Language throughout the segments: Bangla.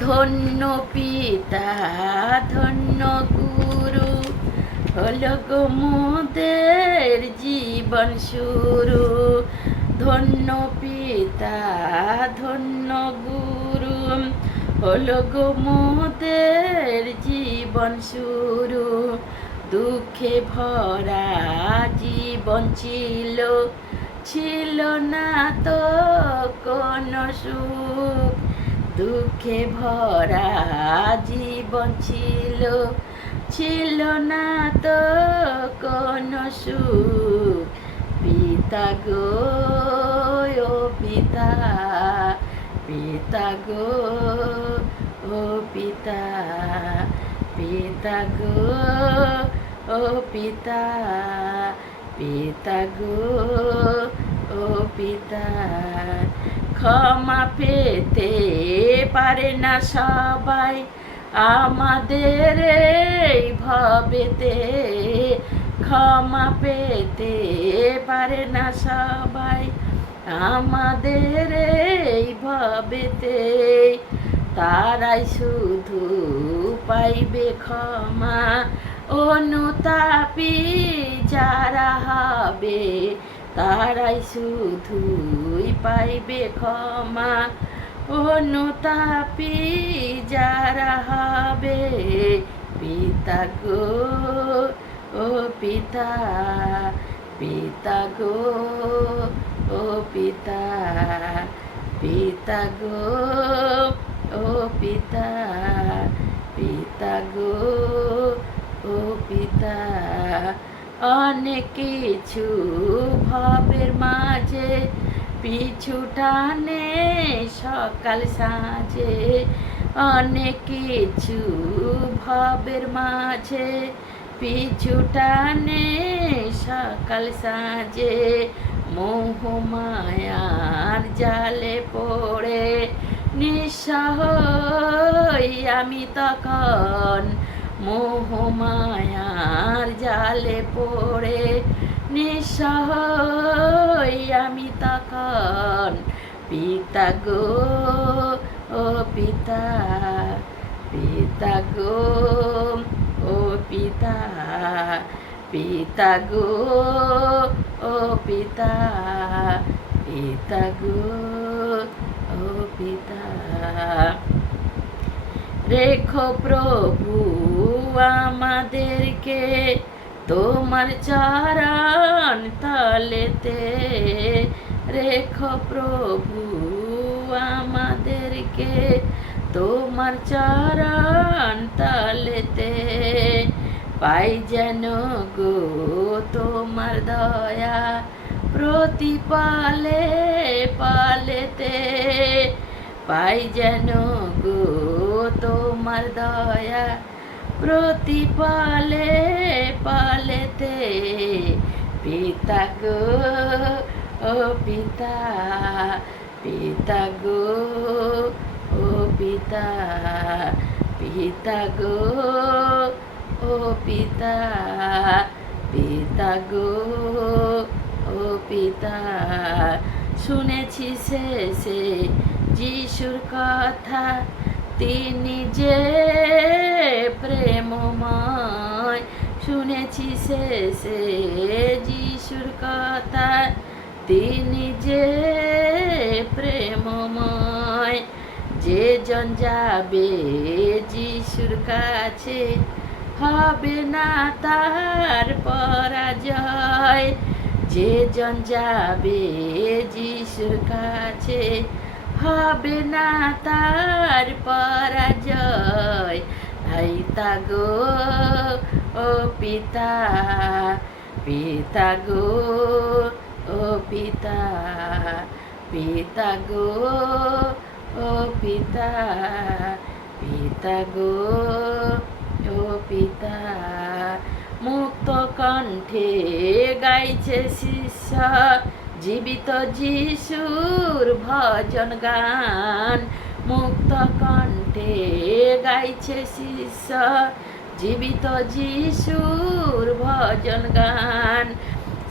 ধন্য পিতা ধন্য গুরু, হলো গো মোদের জীবন শুরু। ধন্য পিতা ধন্য গুরু, হলো গো মোদের জীবন শুরু। দুঃখে ভরা জীবন ছিল, ছিল না তো কোনো সুখ। দুঃখে ভরা জীবন ছিল, ছিল না তো কোনো সুখ। পিতা গো ও পিতা, পিতা গো ও পিতা, পিতা গো ও পিতা, পিতা গো ও পিতা। ক্ষমা পেতে পারে না সবাই আমাদের এই ভবেতে। ক্ষমা পেতে পারে না সবাই আমাদের এই ভবেতে। তারাই শুধু পাইবে ক্ষমা, অনুতাপী যারা হবে। তারাই শুধুই পাইবে ক্ষমা, অনুতাপী যারা হবে। পিতা গো ও পিতা, পিতা গো ও পিতা, পিতা গো ও পিতা, পিতা গো ও পিতা। অনেক কিছু ভবের মাঝে পিছু টানে সকাল সাঁঝে। অনেক কিছু ভবের মাঝে পিছু টানে সকাল সাঁঝে। মোহ মায়ার জালে পড়ে নিঃসহ আমি তখন। মোহ মায়ার জালে পড়ে নিঃসহ আমি তখন। পিতা গো ও পিতা, পিতা গো ও পিতা, পিতা গো ও পিতা, পিতা গো ও পিতা। রেখো প্রভু আমাদেরকে তোমার চরণ তলেতে। রেখো প্রভু আমাদেরকে তোমার চরণ তলেতে। পাই যেন গো তোমার দয়া প্রতি পালে পালেতে। পাই যেন গো তোমার দয়া প্রতি পালে পালেতে। পিতা গো ও পিতা, পিতা গো ও পিতা, পিতা গো ও পিতা, পিতা গো ও পিতা। শুনেছি শেষে যিশুর কথা, তিনি যে প্রেমময়। শুনেছি শেষে যিশুর কথা, তিনি যে প্রেমময়। যে জন যাবে যিশুর কাছে, হবে না তার পরাজয়। যে জন যাবে যিশুর কাছে, হবে না তার পরাজয়। পিতা গো ও পিতা, পিতা গো ও পিতা, পিতা গো ও পিতা, পিতা গো ও পিতা। মুক্ত কণ্ঠে গাইছে শিষ্য জীবিত যিশুর ভজন গান। মুক্ত কণ্ঠে গাইছে শিষ্য জীবিত যিশুর ভজন গান।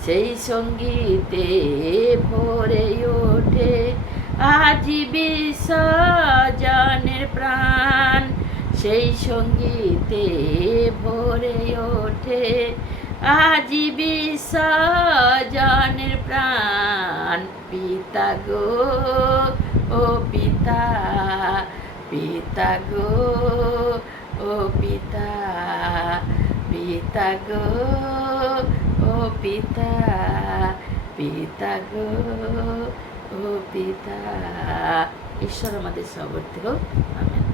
সেই সঙ্গীতে ভরে ওঠে আজি বিসর্জনের প্রাণ। সেই সঙ্গীতে ভরে ওঠে আজি বিসর্জনের প্রাণ। পিতা গো ও পিতা, পিতা গো ও পিতা, পিতা গো ও পিতা, পিতা গো ও পিতা। ঈশ্বর আমাদের সমর্থ হোক। আমেন।